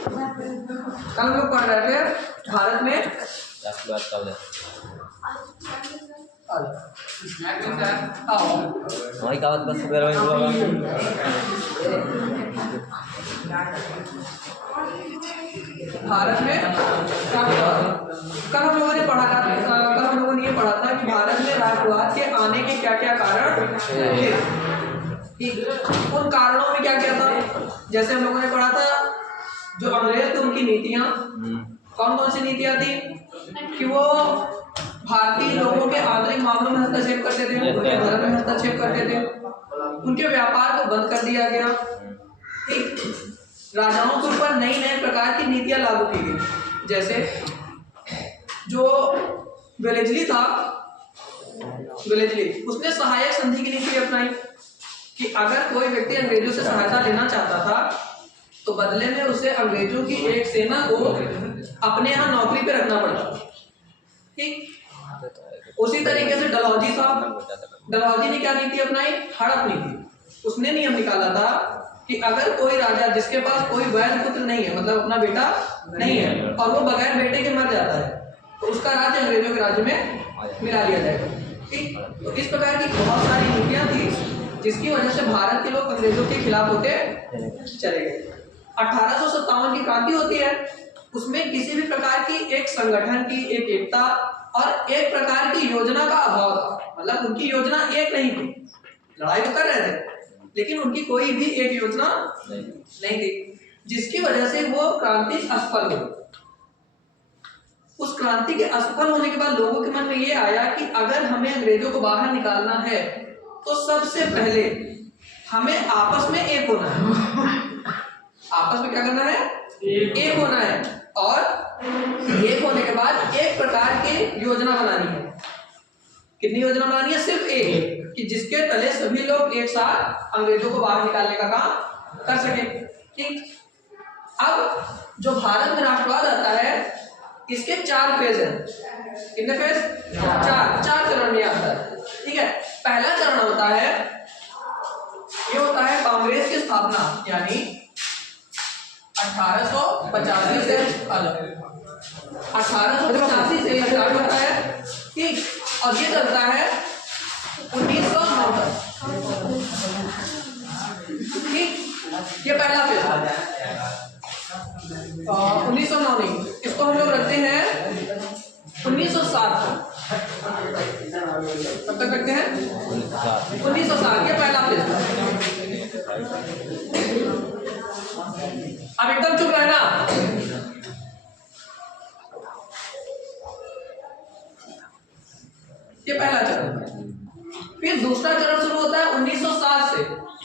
कल हम लोग पढ़ रहे थे भारत में भारत में कल हम लोगों ने पढ़ा था कल हम लोगों ने ये पढ़ा था कि भारत में राष्ट्रवाद के आने के क्या क्या कारण थे। उन कारणों में क्या क्या था, जैसे हम लोगों ने पढ़ा था जो अंग्रेज थे उनकी नीतियां, कौन कौन सी नीतियां थी कि वो भारतीय लोगों के आंतरिक मामलों में हस्तक्षेप करते थे, उनके धर्म में हस्तक्षेप करते थे, उनके व्यापार को बंद कर दिया गया। ठीक, राजाओं के ऊपर नई नए प्रकार की नीतियां लागू की गई। जैसे जो वेलेस्ली था, वेलेस्ली उसने सहायक संधि की नीति अपनाई कि अगर कोई व्यक्ति अंग्रेजों से सहायता लेना चाहता था तो बदले में उसे अंग्रेजों की एक सेना को अपने यहाँ नौकरी पे रखना पड़ता। ठीक, उसी तरीके से डलहौजी था, डलहौजी ने क्या नीति अपनाई, हड़प नीति। उसने नियम निकाला था कि अगर कोई राजा जिसके पास कोई वैध पुत्र नहीं है, मतलब अपना बेटा नहीं है, और वो बगैर बेटे के मर जाता है तो उसका राज्य अंग्रेजों के राज्य में मिला लिया जाएगा। ठीक, तो इस प्रकार की बहुत सारी नीतियां थी जिसकी वजह से भारत के लोग अंग्रेजों के खिलाफ होते चले गए। 1857 की क्रांति होती है, उसमें किसी भी प्रकार की एक संगठन की एक एकता और एक प्रकार की योजना का अभाव था। मतलब उनकी योजना एक नहीं थी, लड़ाई तो कर रहे थे लेकिन उनकी कोई भी एक योजना नहीं थी, जिसकी वजह से वो क्रांति असफल हुई। उस क्रांति के असफल होने के बाद लोगों के मन में ये आया कि अगर हमें अंग्रेजों को बाहर निकालना है तो सबसे पहले हमें आपस में एक होना है। आपस में क्या करना है, एक होना है, और एक होने के बाद एक प्रकार की योजना बनानी है। कितनी योजना बनानी है, सिर्फ एक, कि जिसके तले सभी लोग एक साथ अंग्रेजों को बाहर निकालने का काम कर सके। ठीक, अब जो भारत में राष्ट्रवाद आता है इसके 4 फेज हैं। कितने फेज, 4 चरण में आता है। ठीक है, पहला चरण होता है, ये होता है कांग्रेस की स्थापना, यानी 1885 से 1885 से स्टार्ट होता है। ठीक, और ये चलता है 1909 तक। ठीक, ये पहला फेज है। 1909 नहीं, इसको हम लोग रखते हैं 1907 तक। कब तक रखते हैं, 1907, ये पहला फेज था। अब एकदम चुप रहना। ये पहला चरण। फिर दूसरा चरण शुरू होता है 1907 से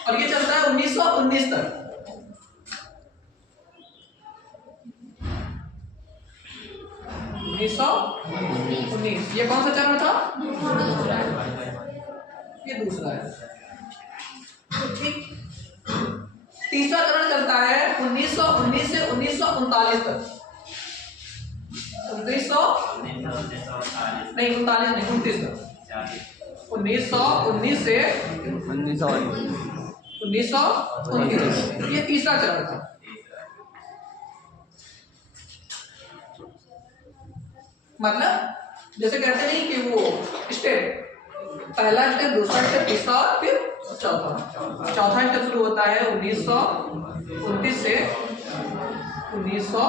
और ये चलता है 1919 तक। 1919 ये कौन सा चरण था, ये दूसरा है। ठीक, तीसरा चरण चलता है 1919 से 1939 तक। 29 नहीं 29 तक। 1919 से 1929 ये तीसरा चरण था। मतलब जैसे कहते नहीं कि वो स्टेप, पहला स्टेप, दूसरा स्टेप, तीसरा और फिर चौथा। चौथा स्टेप शुरू होता है 1929 से 1900।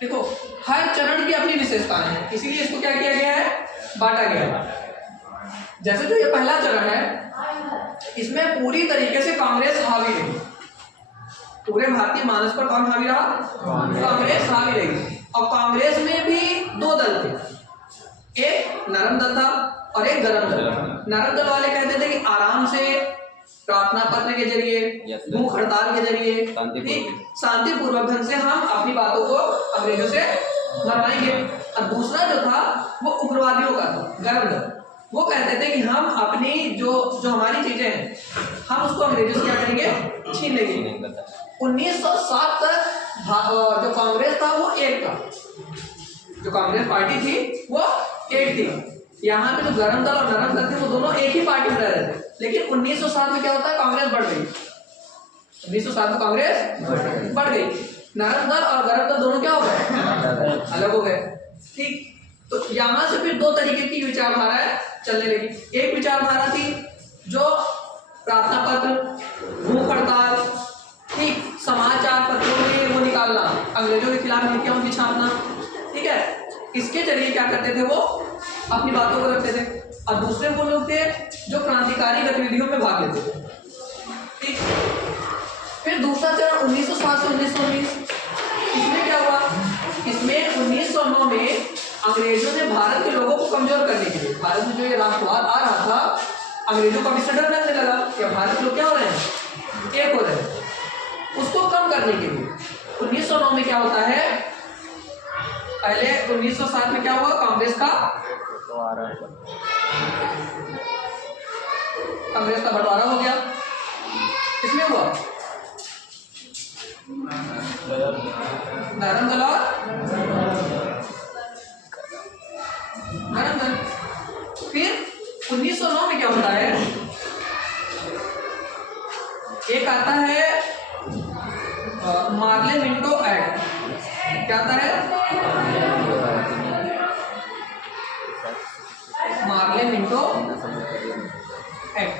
देखो हर चरण की अपनी विशेषताएं हैं, इसीलिए इसको क्या किया गया है, बांटा गया है। जैसे जो ये पहला चरण है इसमें पूरी तरीके से कांग्रेस हावी रही। पूरे भारतीय मानस पर कौन हावी रहा, कांग्रेस हावी रही। और कांग्रेस में भी 2 दल थे, एक नरम दल था और एक गरम दल। नरम दल वाले कहते थे कि आराम से प्रार्थना पत्र के जरिए, भूख हड़ताल के जरिए, शांतिपूर्वक ढंग से हम अपनी बातों को अंग्रेजों से मनवाएंगे। और दूसरा जो था वो उग्रवादियों का था, गरम दल। वो कहते थे कि हम अपनी जो हमारी चीजें हैं हम उसको अंग्रेजों से क्या करेंगे, छीन लेंगे। 1907 तक जो कांग्रेस था वो एक था, जो कांग्रेस पार्टी थी वो एक थी। यहाँ पे जो गरम दल और नरम दल थे वो दोनों एक ही पार्टी में रह रहे थे, लेकिन 1907 में क्या होता है, कांग्रेस बढ़ गई। 1907 में कांग्रेस बढ़ गई, नरम दल और गरम दल दोनों क्या हो गए, अलग हो गए। ठीक, तो यहाँ से फिर दो तरीके की विचारधाराएं चलने लगी। एक विचारधारा थी जो प्रार्थना पत्र, भूख हड़ताल, ठीक, समाचार पत्रों में वो निकालना, अंग्रेजों के खिलाफ नीतियां उनकी छापना, ठीक है, इसके जरिए क्या करते थे वो अपनी बातों को रखते थे। और दूसरे वो लोग थे जो क्रांतिकारी गतिविधियों में भाग लेते थे। ठीक, फिर दूसरा चरण 1907 से 1919, इसमें क्या हुआ, इसमें 1909 में अंग्रेजों ने भारत के लोगों को कमजोर करने के लिए, भारत में जो ये राष्ट्रवाद आ रहा था, अंग्रेजों को भी डर लगने लगा कि भारत लोग क्या हो रहे हैं, एक हो रहे हैं, उसको कम करने के लिए 1909 में क्या होता है, पहले 1907 में क्या हुआ, कांग्रेस का बंटवारा हो गया। किसमें हुआ, नरम दल और गरम दल। फिर 1909 में क्या होता है, एक आता है मार्ले मिंटो एक्ट। क्या आता है, मार्ले मिंटो एक्ट।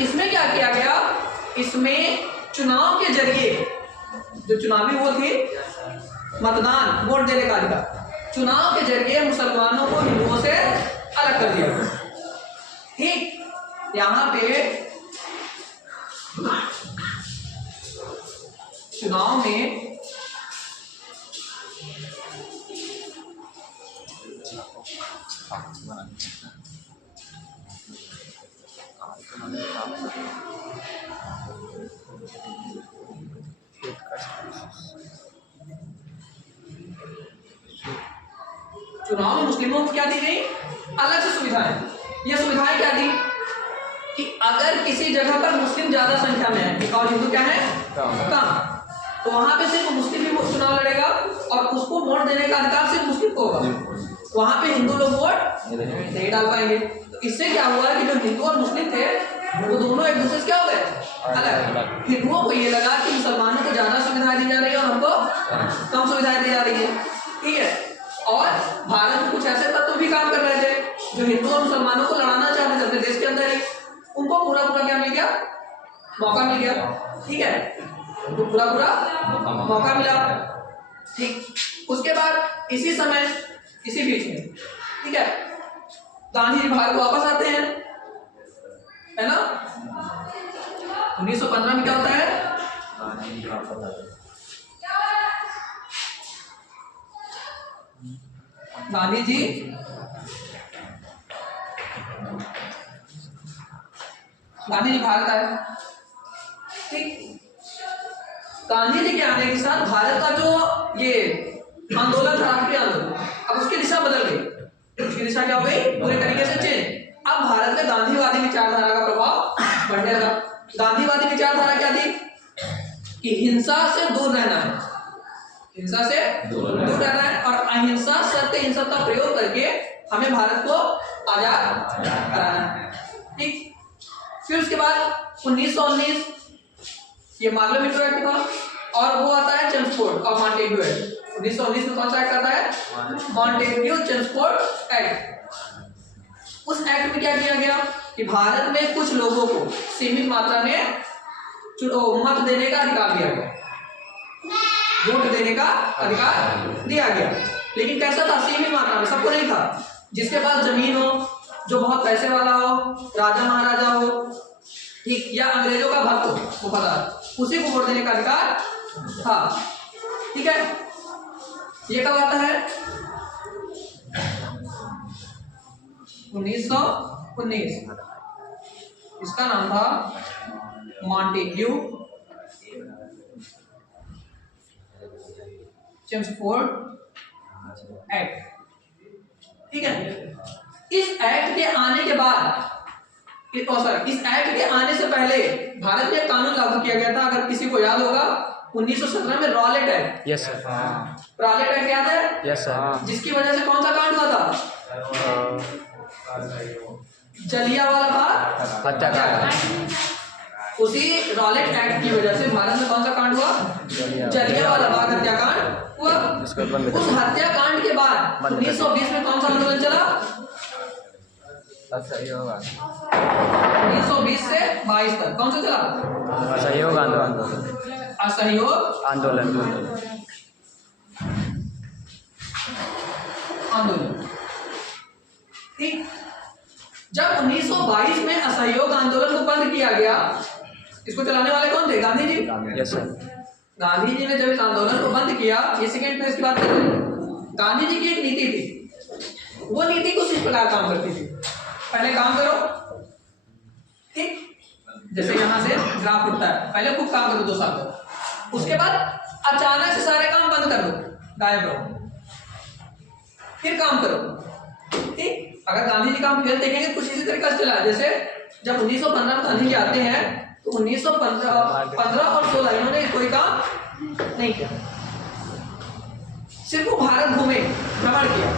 इसमें क्या किया गया, इसमें चुनाव के जरिए, जो चुनावी वो थी, मतदान, वोट देने का अधिकार, चुनाव के जरिए मुसलमानों को हिंदुओं से अलग कर दिया। ठीक, यहाँ पे चुनाव में मुस्लिमों को क्या दी गई, अलग से सुविधाएं। ये सुविधाएं क्या दी कि अगर किसी जगह पर मुस्लिम ज्यादा संख्या में है और हिंदू क्या है कम, तो वहां पे सिर्फ मुस्लिम ही चुनाव लड़ेगा और उसको वोट देने का अधिकार सिर्फ मुस्लिम को होगा, वहां पे हिंदू लोग वोट नहीं डाल पाएंगे। तो इससे क्या हुआ कि जो हिंदू और मुस्लिम थे वो दोनों एक दूसरे से क्या हो गए, अलग। हिंदुओं को ये लगा कि मुसलमानों को ज्यादा सुविधाएं दी जा रही है और हमको कम सुविधाएं दी जा रही है। ठीक है, और भारत में कुछ ऐसे तत्व भी काम कर रहे थे जो हिंदू और मुसलमानों को लड़ाना चाहते थे अपने देश के अंदर ही, उनको पूरा क्या मिल गया, मौका मिल गया। ठीक है, उनको पूरा मौका मिला। ठीक, उसके बाद इसी समय, इसी बीच में, ठीक है, गांधी जी भारत वापस आते हैं, है ना। 1915 में क्या होता है, गांधी जी भारत आए। ठीक, गांधी जी के आने के साथ भारत का जो ये आंदोलन था, राष्ट्रीय आंदोलन, अब उसकी दिशा बदल गई। उसकी दिशा क्या हो गई, पूरे तरीके से चेंज। अब भारत में गांधीवादी विचारधारा का प्रभाव बढ़ने लगा। गांधीवादी विचारधारा क्या थी कि हिंसा से दूर रहना है, हिंसा से दूर रहना है और अहिंसा, सत्य, हिंसा का प्रयोग करके हमें भारत को आजाद कराना है। ठीक, फिर उसके बाद 1919 ये मार्ले मिंटो एक्ट था और वो आता है चेम्सफोर्ड और मॉन्टेग्यू एक्ट। 1919 में कौन सा एक्ट आता है, मॉन्टेग्यू चेम्सफोर्ड एक्ट। उस एक्ट में क्या किया गया कि भारत में कुछ लोगों को सीमित मात्रा में मत देने का अधिकार दिया गया, वोट देने का अधिकार दिया गया। लेकिन कैसा था, सीमित मात्रा में, सबको नहीं था। जिसके पास जमीन हो, जो बहुत पैसे वाला हो, राजा महाराजा हो, ठीक, या अंग्रेजों का भक्त हो, वफादार, उसी को वोट देने का अधिकार था। ठीक है, ये कब आता है, 1919। इसका नाम था मॉन्टेग्यू चेम्सफोर्ड एक्ट। ठीक है, इस एक्ट के आने के बाद, इस एक्ट के आने से पहले भारत में एक कानून लागू किया गया था, अगर किसी को याद होगा, 1917 में Rowlatt act. Yes sir. Rowlatt act याद है? Yes sir. जिसकी वजह से कौन सा कांड हुआ था? जलियांवाला बाग हत्याकांड। उसी रॉलेट एक्ट की वजह से भारत में कौन सा कांड हुआ? जलियांवाला बाग हत्याकांड हुआ। उस हत्याकांड के बाद 1920 में कौन सा आंदोलन चला? असहयोग 1920 से 22 तक कौन सा चला? असहयोग आंदोलन। असहयोग आंदोलन। आंदोलन। ठीक। जब 1922 में असहयोग आंदोलन को बंद किया गया, इसको चलाने वाले कौन थे? गांधी जी। Yes sir. गांधी जी ने जब इस आंदोलन को बंद किया, ये सेकेंड फेज की बात कर रहे हैं। गांधी जी की एक नीति थी, वो नीति कुछ इस प्रकार काम करती थी। पहले काम करो, ठीक, जैसे यहां से ग्राफ उठता है, पहले खूब काम करो 2 साल तक, उसके बाद अचानक से सारे काम बंद कर दो, गायब रहो, फिर काम करो। ठीक। अगर गांधी जी काम फिर देखेंगे कुछ इसी तरीके से चला। जैसे जब 1915 में गांधी जी आते हैं तो 1915 और 16 इन्होंने कोई काम नहीं किया, सिर्फ वो भारत घूमे, भ्रमण किया।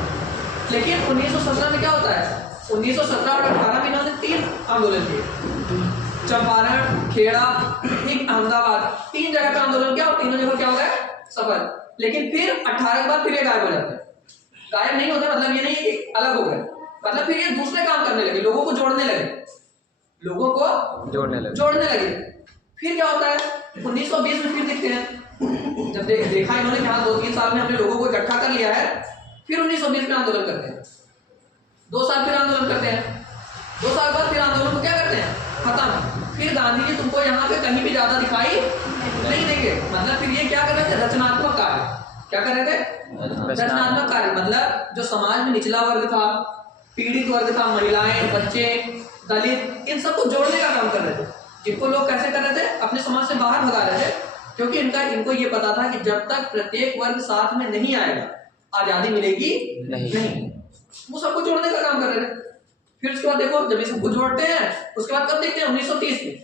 लेकिन 1917 में क्या होता है? 1917 और 18 में इन्होंने 3 आंदोलन किए, चंपारण, खेड़ा, ठीक, अहमदाबाद, 3 जगह पे आंदोलन किया और तीनों जगह क्या हो गया? सफल। लेकिन फिर 18 के बाद फिर ये गायब हो जाते हैं। गायब नहीं होते मतलब ये नहीं है कि अलग हो गए, मतलब फिर ये दूसरे काम करने लगे, लोगों को जोड़ने लगे, लोगों को जोड़ने लगे। फिर क्या होता है? 1920 में फिर दिखते हैं, जब देखा इन्होंने यहाँ 2-3 साल में हमने लोगों को इकट्ठा कर लिया है, फिर 1920 में आंदोलन करते हैं। 2 साल फिर आंदोलन करते हैं, 2 साल बाद फिर आंदोलन को क्या करते हैं? खत्म। फिर गांधी जी तुमको यहाँ पे कहीं भी ज्यादा दिखाई नहीं देंगे। मतलब फिर ये क्या कर रहे थे? रचनात्मक कार्य। क्या कर रहे थे? रचनात्मक कार्य। मतलब जो समाज में निचला वर्ग था, पीड़ित वर्ग था, महिलाएं, बच्चे, दलित, इन सबको जोड़ने का काम कर रहे थे, जिनको लोग कैसे कर रहे थे? अपने समाज से बाहर भगा रहे थे, क्योंकि इनको ये पता था कि जब तक प्रत्येक वर्ग साथ में नहीं आएगा आजादी मिलेगी नहीं। वो सबको जोड़ने का काम कर रहे थे। फिर उसके बाद देखो, जब ये सबको जोड़ते हैं, उसके बाद कब देखते हैं? 1930 में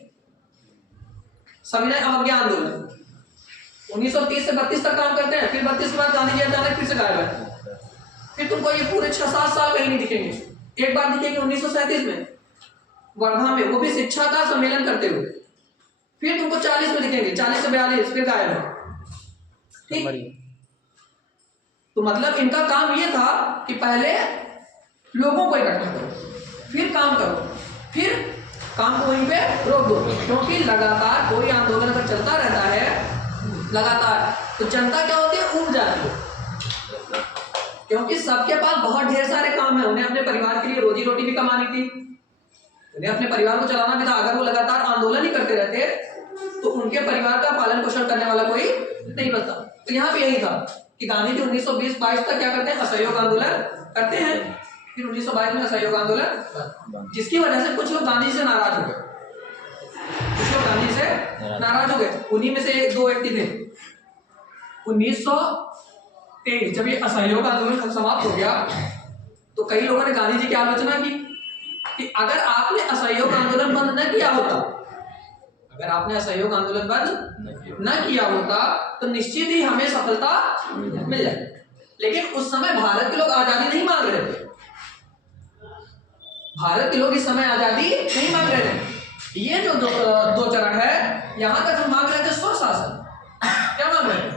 सविनय अवज्ञा आंदोलन। 1930 से 32 तक काम करते हैं, फिर 32 के बाद गांधी जी अचानक फिर से गायब है। फिर तुमको ये पूरे 6-7 साल कहीं नहीं दिखेंगे। एक बार दिखेंगे 1937 में वर्धा में, वो भी शिक्षा का सम्मेलन करते हुए। फिर तुमको 40 में दिखेंगे, 40 से 42 फिर गायब है। ठीक। तो मतलब इनका काम ये था कि पहले लोगों को इकट्ठा करो, फिर काम करो, फिर काम को वहीं पे रोक दो। क्योंकि लगातार कोई आंदोलन अगर चलता रहता है लगातार, तो जनता क्या होती है? ऊब जाती है, क्योंकि सबके पास बहुत ढेर सारे काम है। उन्हें अपने परिवार के लिए रोजी रोटी भी कमानी थी, उन्हें अपने परिवार को चलाना भी था। अगर वो लगातार आंदोलन ही करते रहते तो उनके परिवार का पालन पोषण करने वाला कोई नहीं बचता। तो यहाँ पे यही था कि गांधी जी 1920-22 तक क्या करते हैं? असहयोग आंदोलन करते हैं। फिर 1922 में असहयोग आंदोलन, जिसकी वजह से कुछ लोग गांधी से नाराज हो गए, कुछ लोग गांधी से नाराज हो गए। उन्हीं में से 2 व्यक्ति थे। 1923 जब ये असहयोग आंदोलन समाप्त हो गया, तो कई लोगों ने गांधी जी की आलोचना की कि अगर आपने असहयोग आंदोलन बंद न किया होता, अगर आपने असहयोग आंदोलन बंद न किया होता तो निश्चित ही हमें सफलता मिल जाए। लेकिन उस समय भारत के लोग आजादी नहीं मांग रहे थे, भारत के लोग इस समय आजादी नहीं मांग रहे थे। ये जो दो चरण है, यहां तक हम मांग रहे थे स्वशासन। क्या मांग रहे थे?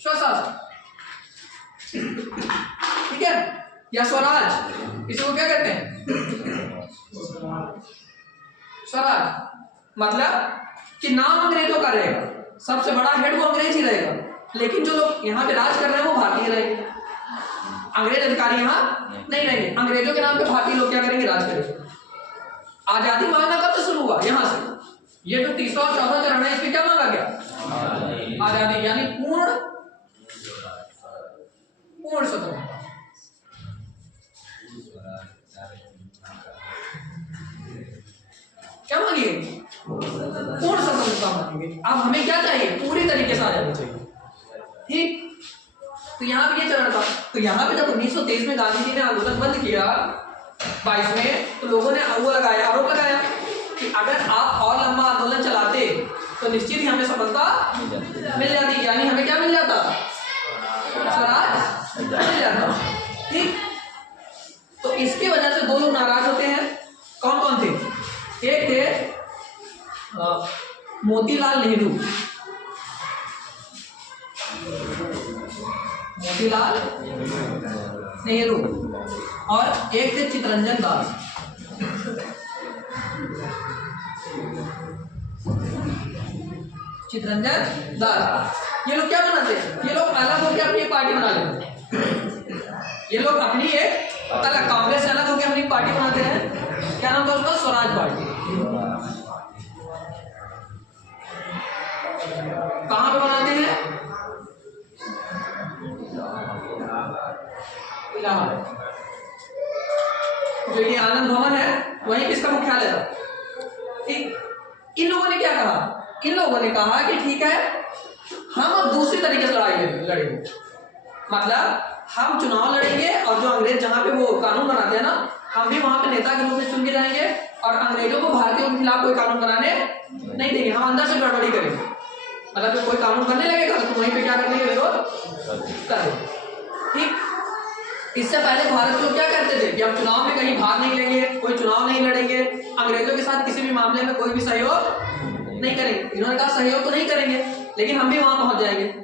स्वशासन, ठीक है, या स्वराज, इसको क्या कहते हैं? स्वराज। मतलब कि नाम अंग्रेजों का रहेगा, सबसे बड़ा हेड वो अंग्रेज ही रहेगा, लेकिन जो लोग यहाँ पे राज कर रहे हैं वो भारतीय रहेंगे, अंग्रेज अधिकारी यहाँ नहीं रहेंगे। अंग्रेजों के नाम पे भारतीय लोग क्या करेंगे? राज करेंगे। आजादी मांगना कब से शुरू हुआ? यहाँ से। ये जो तीसरा और चौथा चरण है, इसमें क्या मांगा गया? आजादी, यानी पूर्ण स्वतंत्रता। क्या मांगिए? पूर्ण स्वतंत्रता मांगेंगे। अब हमें क्या चाहिए? पूरी तरीके से आजादी चाहिए। ठीक। तो यहाँ पे ये चरण था। तो यहाँ पे जब 1923 में गांधी जी ने आंदोलन बंद किया 22 में, तो लोगों ने वो लगाया, आरोप लगाया कि अगर आप और लंबा आंदोलन चलाते तो निश्चित ही हमें सफलता मिल जाती, यानी हमें क्या मिल जाता, स्वराज मिल जाता। ठीक, तो इसकी वजह से दो लोग नाराज होते हैं। कौन कौन थे? एक थे मोतीलाल नेहरू, मोतीलाल नेहरू, और एक थे चितरंजन दास। चितरंजन दास, ये लोग क्या बनाते हैं? ये लोग अलग होकर अपनी एक पार्टी बना लेते हैं। ये लोग अपनी एक अलग, कांग्रेस से अलग होकर अपनी एक पार्टी बनाते हैं। क्या नाम था उसका? स्वराज पार्टी। कहाँ पे बनाते हैं? इलाहाबाद। जो ये आनंद भवन है वहीं किसका मुख्यालय था। ठीक, इन लोगों ने क्या कहा? इन लोगों ने कहा कि ठीक है, हम अब दूसरी तरीके से लड़ेंगे। मतलब हम चुनाव लड़ेंगे और जो अंग्रेज जहां पे वो कानून बनाते हैं ना, हम भी वहां पे नेता के रूप में चुन के जाएंगे और अंग्रेजों को भारतीयों के खिलाफ कोई कानून बनाने नहीं देंगे। हम अंदर से गड़बड़ी करेंगे। मतलब जब कोई कानून बनने लगेगा तो वहीं पे क्या करने के विरोध करेंगे। ठीक, इससे पहले भारत के लोग क्या करते थे कि हम चुनाव में कहीं भाग नहीं लेंगे, कोई चुनाव नहीं लड़ेंगे, अंग्रेजों के साथ किसी भी मामले में कोई भी सहयोग नहीं करेंगे। इन्होंने कहा सहयोग तो नहीं करेंगे, लेकिन हम भी वहां पहुंच जाएंगे।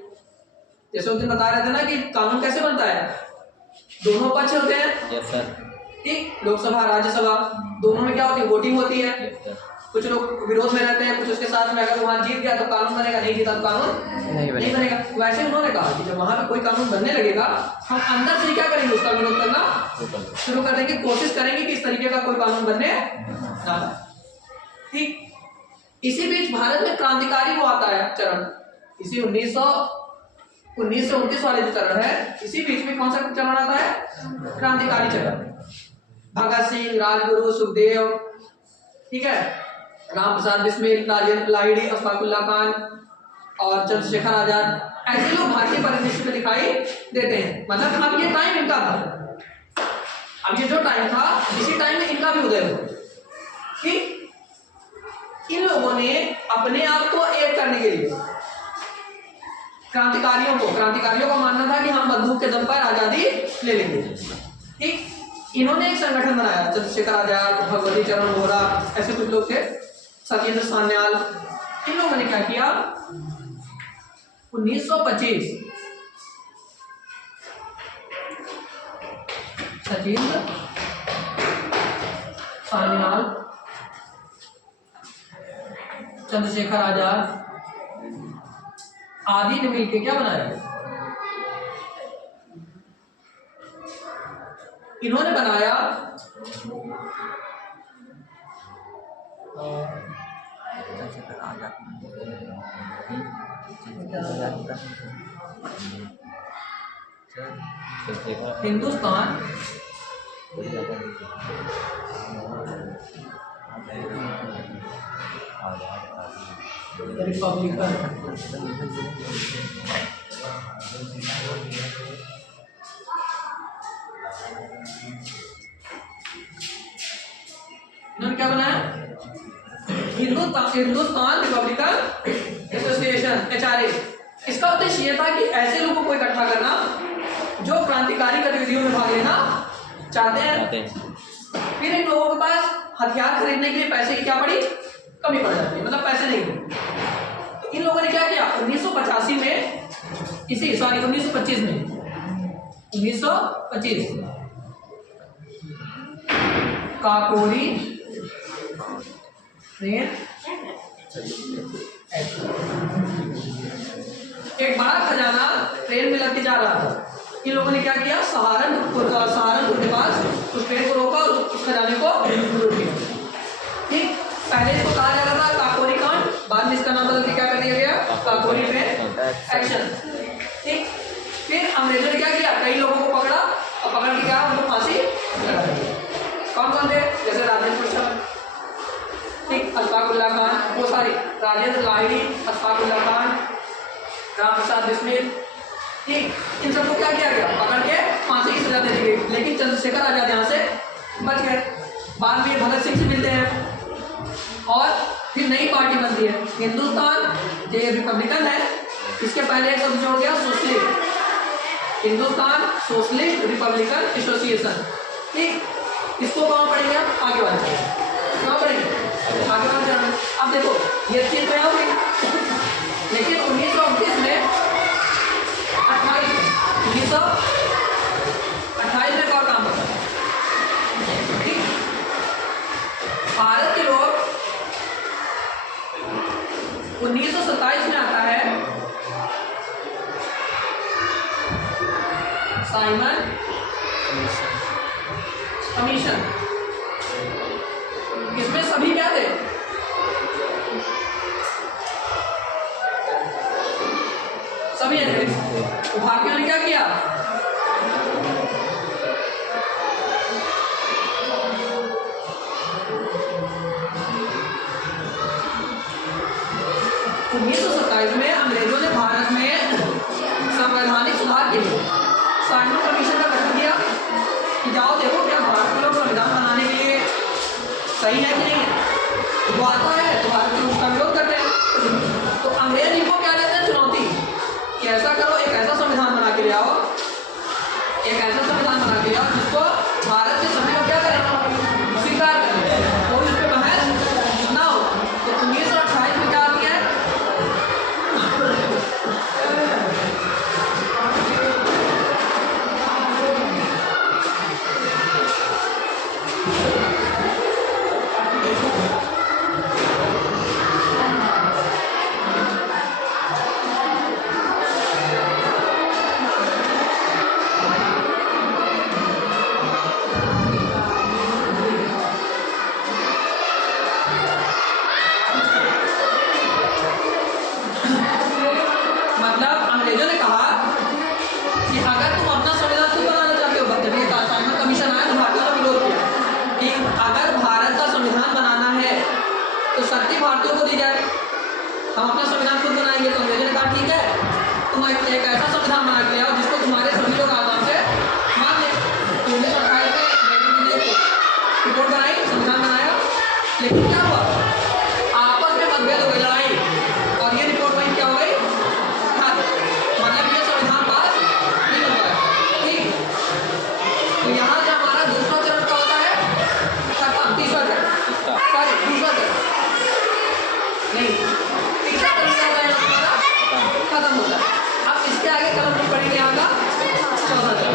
जैसे उस दिन बता रहे थे ना कि कानून कैसे बनता है, दोनों पक्ष होते हैं। Yes sir. ठीक, लोकसभा राज्यसभा दोनों में क्या होती है? वोटिंग होती है। कुछ लोग विरोध में रहते हैं, कुछ उसके साथ में, अगर वहां जीत गया तो कानून बनेगा, नहीं जीता तो कानून नहीं बनेगा। वैसे उन्होंने कहा कि जब वहां पे कोई कानून बनने लगेगा, हम अंदर से क्या करेंगे? उसका विरोध करना शुरू कर देंगे, कोशिश करेंगे कि इस तरीके का कोई कानून बनने ना पाए। ठीक, इसी बीच भारत में क्रांतिकारी वो आता है चरण, इसी 1929 वाले जो चरण है, इसी बीच में कौन सा चरण आता है? क्रांतिकारी चरण। भगत सिंह, राजगुरु, सुखदेव, ठीक है, राम प्रसाद बिस्मिल, राजेंद्र लाहिड़ी, अशफाकुल्लाह खान और चंद्रशेखर आजाद, ऐसे लोग भारतीय परिदृश्य में दिखाई देते हैं। मतलब अब ये टाइम इनका था, अब ये जो टाइम था इसी टाइम में इनका भी उदय हुआ। ठीक, इन लोगों ने अपने आप को एक करने के लिए क्रांतिकारियों का मानना था कि हम बंदूक के दम पर आजादी ले लेंगे। ठीक, इन्होंने एक संगठन बनाया, चंद्रशेखर आजाद, भगवती चरण वोहरा, ऐसे कुछ लोग थे, सत्येंद्र सान्याल। इन लोगों ने क्या किया? 1925 सत्येंद्र सान्याल, चंद्रशेखर आजाद आदि ने मिलकर क्या बनाया? इन्होंने बनाया हिंदुस्तान रिपब्लिकन इन्होंने क्या बनाया? Hindustan Republican association, HRA। इसका उद्देश्य यह था कि ऐसे लोगों को इकट्ठा करना जो क्रांतिकारी गतिविधियों में भाग लेना चाहते हैं। फिर इन लोगों के पास हथियार खरीदने के लिए पैसे की क्या पड़ी? कमी पड़ जाती है, मतलब पैसे नहीं थे। तो इन लोगों ने क्या किया? 1925 में 1925 काकोरी ट्रेन, एक बड़ा खजाना ट्रेन में लग के जा रहा था। इन लोगों ने क्या किया? सहारनपुर के पास उस ट्रेन को रोका और उस खजाने को लूट लिया। ठीक, पहले इसको कहा जा रहा था काकोरी कांड, बाद में इसका नाम बदल के क्या कर दिया गया? Kakori train action. ठीक, फिर अंग्रेजों ने क्या किया? कई लोगों को पकड़ा और पकड़ के क्या उनको फांसी लगा दी। कौन कौन थे? जैसे राजेंद्र प्रसाद, ठीक, अशफाकुल्लाह खान, वो सारी राजेंद्र लाहिड़ी, अशफाकुल्लाह खान, राम प्रसाद बिस्मिल। ठीक, इन सबको क्या किया गया? पकड़ के फांसी की सजा दे दी गई। लेकिन चंद्रशेखर आजाद यहाँ से बच गए। बाद में भगत सिंह से मिलते हैं और फिर नई पार्टी बनती है हिंदुस्तान, ये रिपब्लिकन है। इसके पहले एक शब्द जो हो गया socialist, Hindustan socialist Republican association. ठीक, इसको कहाँ पढ़ेंगे आप? आगे वाले कहाँ पढ़ेंगे? आगे वाले चरण। अब देखो ये चीज तो हो गई, लेकिन 1929 में 1928 में एक और काम होता है। ठीक, भारत के लोग 1927 में आता है साइमन कमीशन। इसमें सभी क्या थे? सभी थे। तो भारतीयों ने क्या किया? में अंग्रेजों ने भारत में संवैधानिक सुधार के लिए साइमन कमीशन का गठन किया कि जाओ देखो क्या भारत के लोग संविधान बनाने के लिए सही है कि नहीं है। वो आता है तो भारत के लोग उसका विरोध करते हैं। तो अंग्रेज इनको क्या देते हैं? चुनौती कि ऐसा करो, एक ऐसा संविधान बना के ले आओ, एक ऐसा संविधान बना के ले आओ जिसको भारत के सभी लोग क्या करें? स्वीकार करें, कोई उस पर बहस ना हो। तो 1928 में क्या आती है? मतलब अंग्रेजों ने कहा कि अगर तुम अपना संविधान खुद बनाना चाहते हो, जब ये साइमन कमीशन आया तो भारतीयों ने विरोध किया कि अगर भारत का संविधान बनाना है तो शक्ति भारतीयों को दी जाए, हम अपना संविधान खुद बनाएंगे। तो अंग्रेजों ने कहा ठीक है, तुम एक ऐसा